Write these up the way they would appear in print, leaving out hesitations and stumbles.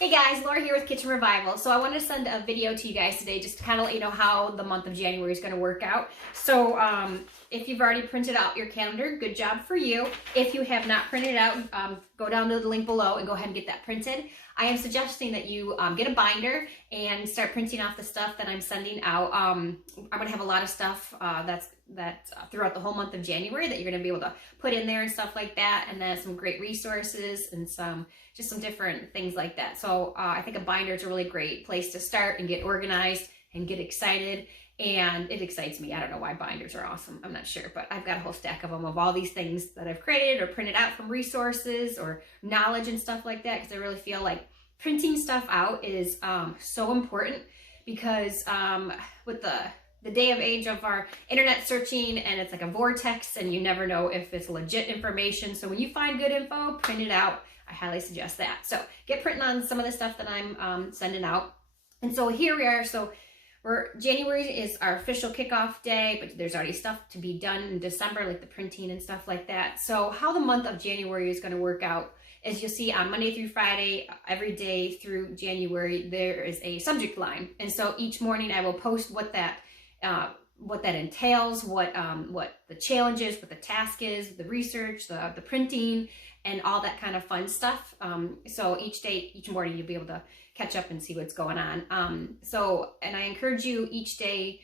Hey guys, Laura here with Kitchen Revival. So I wanted to send a video to you guys today just to kind of let you know how the month of January is going to work out. So if you've already printed out your calendar, good job for you. If you have not printed it out, go down to the link below and go ahead and get that printed. I am suggesting that you get a binder and start printing off the stuff that I'm sending out. I'm going to have a lot of stuff that's throughout the whole month of January that you're going to be able to put in there and stuff like that, and then some great resources and some different things like that. So I think a binder is a really great place to start and get organized and get excited. And it excites me. I don't know why binders are awesome. I'm not sure, but I've got a whole stack of them of all these things that I've created or printed out from resources or knowledge and stuff like that, because I really feel like printing stuff out is so important, because with the day of age of our internet searching, and it's like a vortex and you never know if it's legit information. So when you find good info, print it out. I highly suggest that. So get printing on some of the stuff that I'm sending out. And so here we are. So January is our official kickoff day, but there's already stuff to be done in December, like the printing and stuff like that. So how the month of January is going to work out, as you'll see on Monday through Friday, every day through January, there is a subject line. And so each morning I will post what that entails, what the challenge is, what the task is, the research, the printing, and all that kind of fun stuff. So each morning you'll be able to catch up and see what's going on. And I encourage you each day,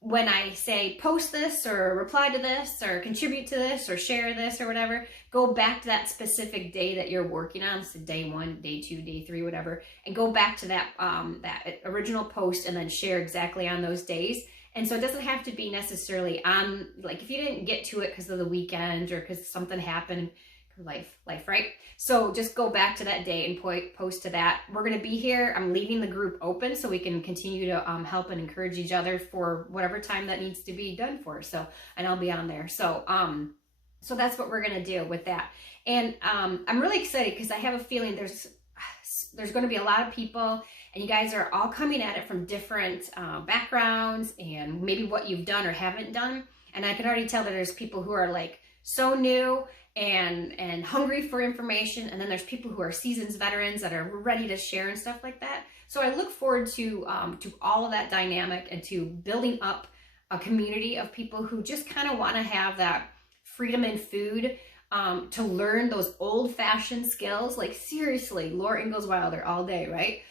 when I say post this or reply to this or contribute to this or share this or whatever, go back to that specific day that you're working on. So day 1, day 2, day 3, whatever, and go back to that original post and then share exactly on those days. And so it doesn't have to be necessarily on, like, if you didn't get to it because of the weekend or because something happened, life, right? So just go back to that day and post to that. We're going to be here. I'm leaving the group open so we can continue to help and encourage each other for whatever time that needs to be done for. So, and I'll be on there. So, so that's what we're going to do with that. And I'm really excited because I have a feeling there's going to be a lot of people, and you guys are all coming at it from different backgrounds and maybe what you've done or haven't done. And I can already tell that there's people who are like so new and hungry for information, and then there's people who are seasoned veterans that are ready to share and stuff like that. So I look forward to all of that dynamic and to building up a community of people who just kind of want to have that freedom in food, to learn those old-fashioned skills. Like, seriously, Laura Ingalls Wilder all day, right?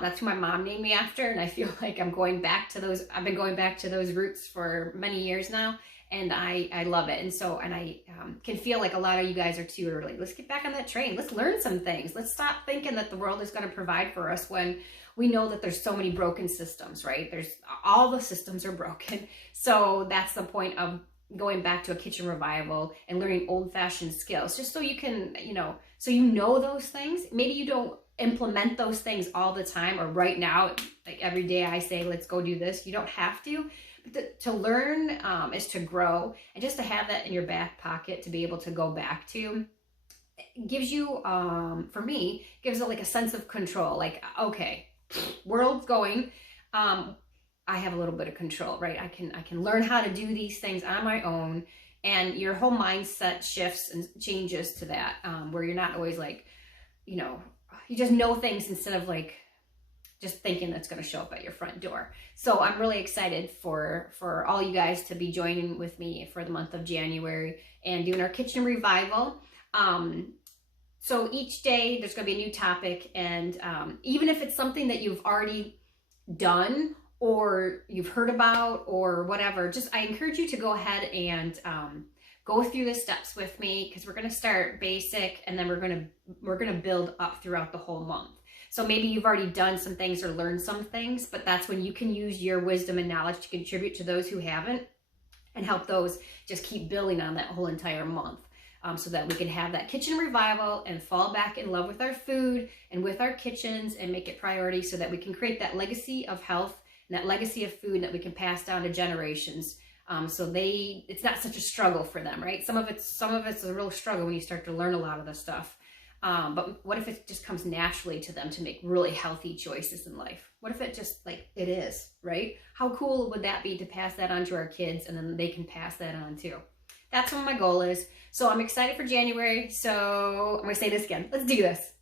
That's who my mom named me after, and I feel like I'm going back to those. I've been going back to those roots for many years now, and I love it. And so, and I can feel like a lot of you guys are too. Are like, let's get back on that train. Let's learn some things. Let's stop thinking that the world is going to provide for us when we know that there's so many broken systems, right? All the systems are broken. So that's the point of going back to a kitchen revival and learning old-fashioned skills, just so you can, so you know those things. Maybe you don't implement those things all the time or right now, like every day I say, let's go do this. You don't have to, but to learn is to grow, and just to have that in your back pocket to be able to go back to gives you, for me, gives it like a sense of control. Like, okay, world's going, I have a little bit of control, right? I can learn how to do these things on my own, and your whole mindset shifts and changes to that, where you're not always like, you just know things instead of like just thinking that's going to show up at your front door. So I'm really excited for all you guys to be joining with me for the month of January and doing our kitchen revival. So each day there's going to be a new topic, and even if it's something that you've already done or you've heard about or whatever, I encourage you to go ahead and go through the steps with me, because we're going to start basic, and then we're going to build up throughout the whole month. So maybe you've already done some things or learned some things, but that's when you can use your wisdom and knowledge to contribute to those who haven't, and help those just keep building on that whole entire month, so that we can have that kitchen revival and fall back in love with our food and with our kitchens and make it priority, so that we can create that legacy of health and that legacy of food that we can pass down to generations. So it's not such a struggle for them, right? Some of it's a real struggle when you start to learn a lot of the stuff. But what if it just comes naturally to them to make really healthy choices in life? What if it just, like, it is, right? How cool would that be to pass that on to our kids, and then they can pass that on too? That's what my goal is. So I'm excited for January. So I'm going to say this again. Let's do this.